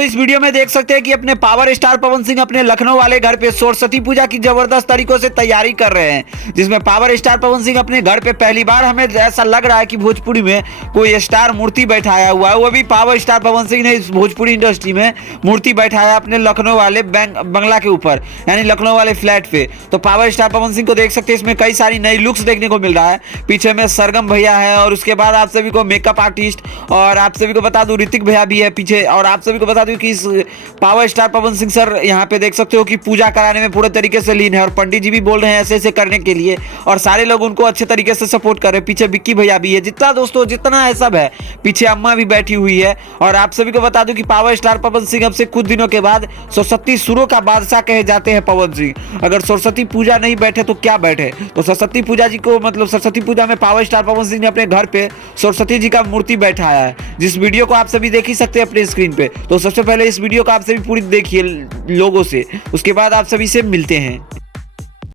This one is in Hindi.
दोस्तों इस वीडियो में देख सकते हैं कि अपने पावर स्टार पवन सिंह अपने लखनऊ वाले घर पे सरस्वती पूजा की जबरदस्त तरीकों से तैयारी कर रहे हैं, जिसमें पावर स्टार पवन सिंह अपने घर पे पहली बार हमें ऐसा लग रहा है कि भोजपुरी में कोई स्टार मूर्ति बैठाया हुआ है। वो भी पावर स्टार पवन सिंह ने इस भोजपुरी इंडस्ट्री में मूर्ति बैठाया अपने लखनऊ वाले बंगला के ऊपर, यानी लखनऊ वाले फ्लैट पे। तो पावर स्टार पवन सिंह को देख सकते हैं, इसमें कई सारी नई लुक्स देखने को मिल रहा है। पीछे में सरगम भैया है और उसके बाद आप सभी को मेकअप आर्टिस्ट, और आप सभी को बता दूं ऋतिक भैया भी है पीछे। और आप सभी को बता दूं कि इस power star Pawan Singh sir यहाँ पे देख सकते हो कि पूजा कराने में पूरे तरीके से लीन है, और पंडित जी भी बोल रहे हैं ऐसे ऐसे करने के लिए, और सारे लोग उनको अच्छे तरीके से सपोर्ट कर रहे हैं। पीछे विक्की भैया भी है, जितना दोस्तों जितना है सब है। पीछे अम्मा भी बैठी हुई है। और आप सभी को बता दूं कि पावर स्टार पवन सिंह अब से कुछ दिनों के बाद सरस्वती सुरों का बादशाह कहे जाते हैं पवन सिंह। अगर सरस्वती पूजा नहीं बैठे तो क्या बैठे। तो सरस्वती पूजा जी को मतलब सरस्वती पूजा में पावर स्टार पवन सिंह ने अपने घर पे सरस्वती जी का मूर्ति बैठाया है, जिस वीडियो को आप सभी देख ही सकते हैं अपने स्क्रीन पे। तो सबसे पहले इस वीडियो को आप सभी पूरी देखिए लोगों से, उसके बाद आप सभी से मिलते हैं।